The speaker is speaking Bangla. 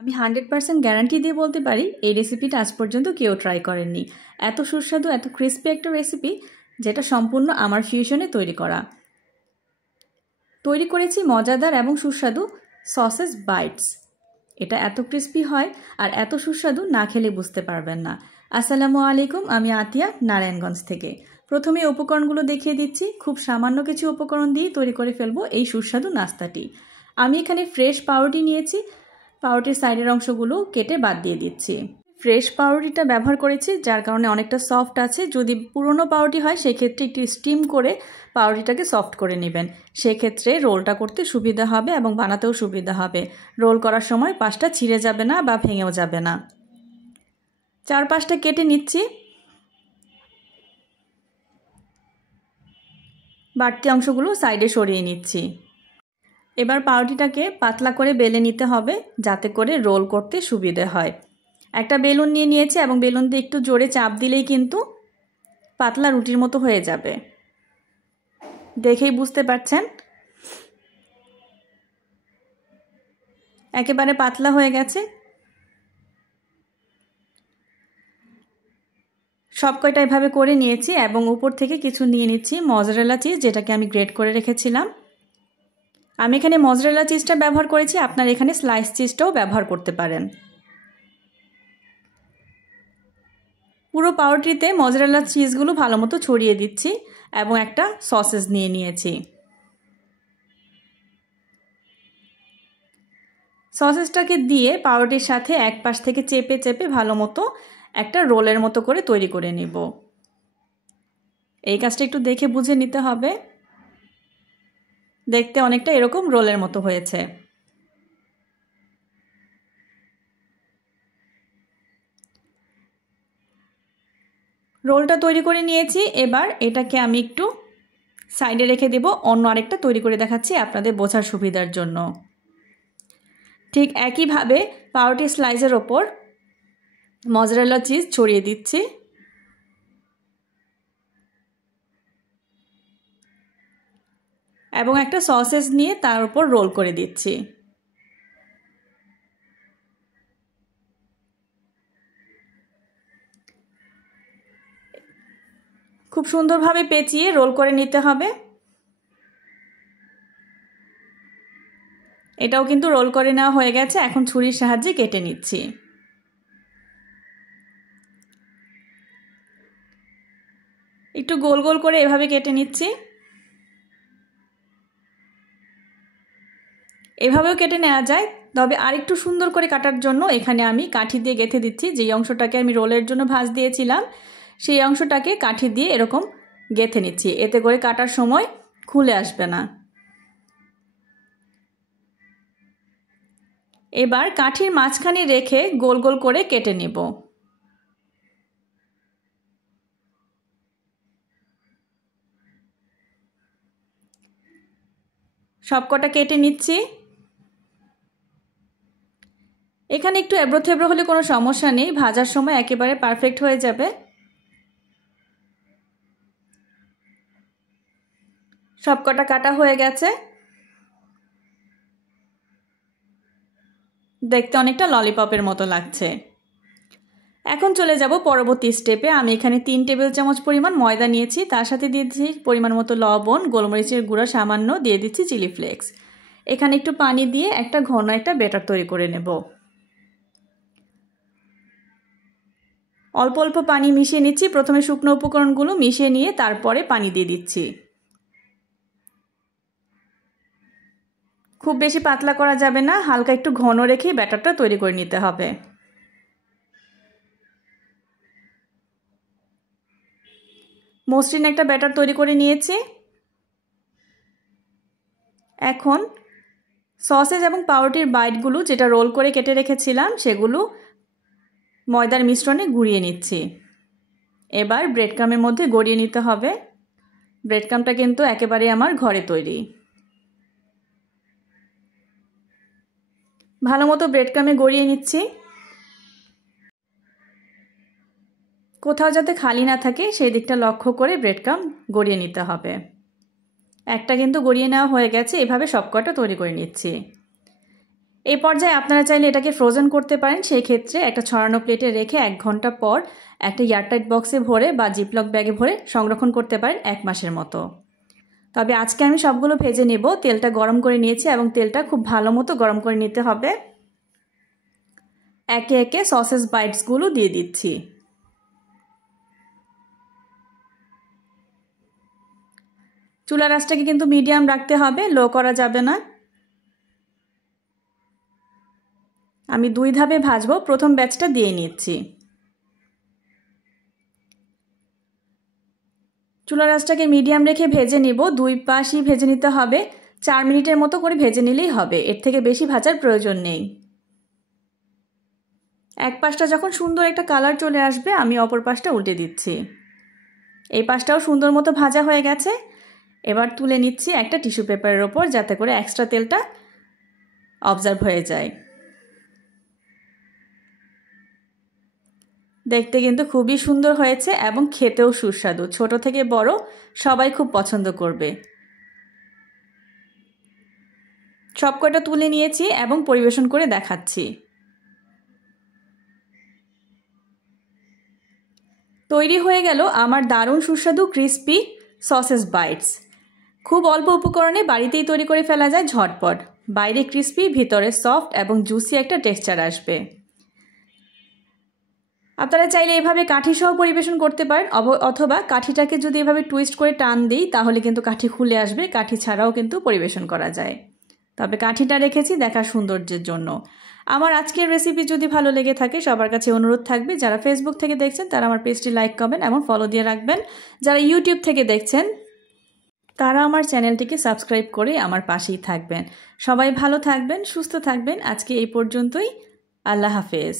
আমি 100% গ্যারান্টি দিয়ে বলতে পারি এই রেসিপিটা আজ পর্যন্ত কেউ ট্রাই করেননি। এত সুস্বাদু, এত ক্রিস্পি একটা রেসিপি, যেটা সম্পূর্ণ আমার ফিউশনে তৈরি করা। তৈরি করেছি মজাদার এবং সুস্বাদু সসেজ বাইটস। এটা এত ক্রিস্পি হয় আর এত সুস্বাদু, না খেলে বুঝতে পারবেন না। আসসালামু আলাইকুম, আমি আতিয়া, নারায়ণগঞ্জ থেকে। প্রথমে উপকরণগুলো দেখিয়ে দিচ্ছি। খুব সামান্য কিছু উপকরণ দিয়ে তৈরি করে ফেলবো এই সুস্বাদু নাস্তাটি। আমি এখানে ফ্রেশ পাউরুটি নিয়েছি। পাউরুটির সাইডের অংশগুলো কেটে বাদ দিয়ে দিচ্ছি। ফ্রেশ পাউরুটিটা ব্যবহার করেছি, যার কারণে অনেকটা সফট আছে। যদি পুরনো পাউরুটি হয় সেক্ষেত্রে একটু স্টিম করে পাউরুটিটাকে সফট করে নেবেন। সেক্ষেত্রে রোলটা করতে সুবিধা হবে এবং বানাতেও সুবিধা হবে। রোল করার সময় পাশটা ছিঁড়ে যাবে না বা ভেঙেও যাবে না। চারপাশটা কেটে নিচ্ছি। বাড়তি অংশগুলো সাইডে সরিয়ে নিচ্ছি। এবার পাউরুটিটাকে পাতলা করে বেলে নিতে হবে, যাতে করে রোল করতে সুবিধে হয়। একটা বেলুন নিয়ে নিয়েছি এবং বেলুন দিয়ে একটু জোরে চাপ দিলেই কিন্তু পাতলা রুটির মতো হয়ে যাবে। দেখেই বুঝতে পারছেন একেবারে পাতলা হয়ে গেছে। সব কয়টা এভাবে করে নিয়েছি এবং উপর থেকে কিছু নিয়ে নিচ্ছি মজরেলা চিজ, যেটাকে আমি গ্রেট করে রেখেছিলাম। আমি এখানে মজরেলা চিজটা ব্যবহার করেছি, আপনারা এখানে স্লাইস চিজটাও ব্যবহার করতে পারেন। পুরো পাউরুটিতে মজরেলা চিজগুলো ভালো মতো ছড়িয়ে দিচ্ছি এবং একটা সসেজ নিয়ে নিয়েছি। সসেজটাকে দিয়ে পাউরুটির সাথে এক পাশ থেকে চেপে চেপে ভালো মতো একটা রোলের মতো করে তৈরি করে নিব। এই কাজটা একটু দেখে বুঝে নিতে হবে। দেখতে অনেকটা এরকম রোলের মতো হয়েছে। রোলটা তৈরি করে নিয়েছি। এবার এটাকে আমি একটু সাইডে রেখে দেব, অন্য আরেকটা তৈরি করে দেখাচ্ছি আপনাদের বোঝার সুবিধার জন্য। ঠিক একইভাবে পাউরুটি স্লাইসের ওপর মজরেলা চিজ ছড়িয়ে দিচ্ছি এবং একটা সসেজ নিয়ে তার উপর রোল করে দিচ্ছি। খুব সুন্দরভাবে পেঁচিয়ে রোল করে নিতে হবে। এটাও কিন্তু রোল করে নেওয়া হয়ে গেছে। এখন ছুরির সাহায্যে কেটে নিচ্ছি। একটু গোল গোল করে এভাবে কেটে নিচ্ছি। এভাবেও কেটে নেওয়া যায়, তবে আরেকটু সুন্দর করে কাটার জন্য এখানে আমি কাঠি দিয়ে গেঁথে দিচ্ছি। যেই অংশটাকে আমি রোলের জন্য ভাঁজ দিয়েছিলাম সেই অংশটাকে কাঠি দিয়ে এরকম গেঁথে নিচ্ছি, এতে করে কাটার সময় খুলে আসবে না। এবার কাঠির মাঝখানে রেখে গোল গোল করে কেটে নেব। সবকটা কেটে নিচ্ছি। এখানে একটু এবড়ো থেবড়ো হলে কোনো সমস্যা নেই, ভাজার সময় একেবারে পারফেক্ট হয়ে যাবে। সবকটা কাটা হয়ে গেছে। দেখতে অনেকটা ললিপপের মতো লাগছে। এখন চলে যাব পরবর্তী স্টেপে। আমি এখানে 3 টেবিল চামচ পরিমাণ ময়দা নিয়েছি, তার সাথে দিয়ে দিচ্ছি পরিমাণ মতো লবণ, গোলমরিচের গুঁড়া সামান্য, দিয়ে দিচ্ছি চিলি ফ্লেক্স। এখানে একটু পানি দিয়ে একটা ঘন একটা ব্যাটার তৈরি করে নেব। অল্প অল্প পানি মিশিয়ে নিচ্ছি। প্রথমে শুকনো উপকরণগুলো মিশিয়ে নিয়ে তারপরে পানি দিয়ে দিচ্ছি। খুব বেশি পাতলা করা যাবে না, হালকা একটু ঘন রেখেই ব্যাটারটা তৈরি করে নিতে হবে। মসৃণ একটা ব্যাটার তৈরি করে নিয়েছি। এখন সসেজ এবং পাউরুটির বাইটগুলো যেটা রোল করে কেটে রেখেছিলাম সেগুলো ময়দার মিশ্রণে গুঁড়িয়ে নিচ্ছি। এবার ব্রেড ক্রামের মধ্যে গড়িয়ে নিতে হবে। ব্রেড ক্রামটা কিন্তু একেবারে আমার ঘরে তৈরি। ভালো মতো ব্রেড ক্রামে গড়িয়ে নিচ্ছি। কোথাও যাতে খালি না থাকে সেই দিকটা লক্ষ্য করে ব্রেড ক্রাম গড়িয়ে নিতে হবে। একটা কিন্তু গড়িয়ে নেওয়া হয়ে গেছে। এভাবে সবকটা তৈরি করে নিচ্ছি। এই পর্যায়ে আপনারা চাইলে এটাকে ফ্রোজেন করতে পারেন। সেই ক্ষেত্রে একটা ছড়ানো প্লেটে রেখে 1 ঘন্টা পর একটা এয়ারটাইট বক্সে ভরে বা জিপলক ব্যাগে ভরে সংরক্ষণ করতে পারেন 1 মাসের মতো। তবে আজকে আমি সবগুলো ভেজে নেব। তেলটা গরম করে নিয়েছি এবং তেলটা খুব ভালো মতো গরম করে নিতে হবে। একে একে সসেস বাইটসগুলো দিয়ে দিচ্ছি। চুলার আঁচটাকে কিন্তু মিডিয়াম রাখতে হবে, লো করা যাবে না। আমি 2 ধাপে ভাজবো। প্রথম ব্যাচটা দিয়ে নিচ্ছি। চুলার আঁচটাকে মিডিয়াম রেখে ভেজে নিব। 2 পাশই ভেজে নিতে হবে। 4 মিনিটের মতো করে ভেজে নিলেই হবে, এর থেকে বেশি ভাজার প্রয়োজন নেই। এক পাশটা যখন সুন্দর একটা কালার চলে আসবে আমি অপর পাশটা উল্টে দিচ্ছি। এই পাশটাও সুন্দর মতো ভাজা হয়ে গেছে। এবার তুলে নিচ্ছি একটা টিস্যু পেপারের ওপর, যাতে করে এক্সট্রা তেলটা অবজার্ভ হয়ে যায়। দেখতে কিন্তু খুবই সুন্দর হয়েছে এবং খেতেও সুস্বাদু। ছোট থেকে বড় সবাই খুব পছন্দ করবে। সবকটা তুলে নিয়েছি এবং পরিবেশন করে দেখাচ্ছি। তৈরি হয়ে গেল আমার দারুণ সুস্বাদু ক্রিস্পি সসেস বাইটস। খুব অল্প উপকরণে বাড়িতেই তৈরি করে ফেলা যায় ঝটপট। বাইরে ক্রিস্পি, ভিতরে সফট এবং জুসি একটা টেক্সচার আসবে। আপনারা চাইলে এভাবে কাঠি সহ পরিবেশন করতে পারেন, অথবা কাঠিটাকে যদি এভাবে টুইস্ট করে টান দিই তাহলে কিন্তু কাঠি খুলে আসবে। কাঠি ছাড়াও কিন্তু পরিবেশন করা যায়। তবে কাঠিটা রেখেছি দেখার সৌন্দর্যের জন্য। আমার আজকের রেসিপি যদি ভালো লেগে থাকে সবার কাছে অনুরোধ থাকবে, যারা ফেসবুক থেকে দেখছেন তারা আমার পেজটি লাইক করবেন এবং ফলো দিয়ে রাখবেন। যারা ইউটিউব থেকে দেখছেন তারা আমার চ্যানেলটিকে সাবস্ক্রাইব করে আমার পাশেই থাকবেন। সবাই ভালো থাকবেন, সুস্থ থাকবেন। আজকে এই পর্যন্তই। আল্লাহ হাফেজ।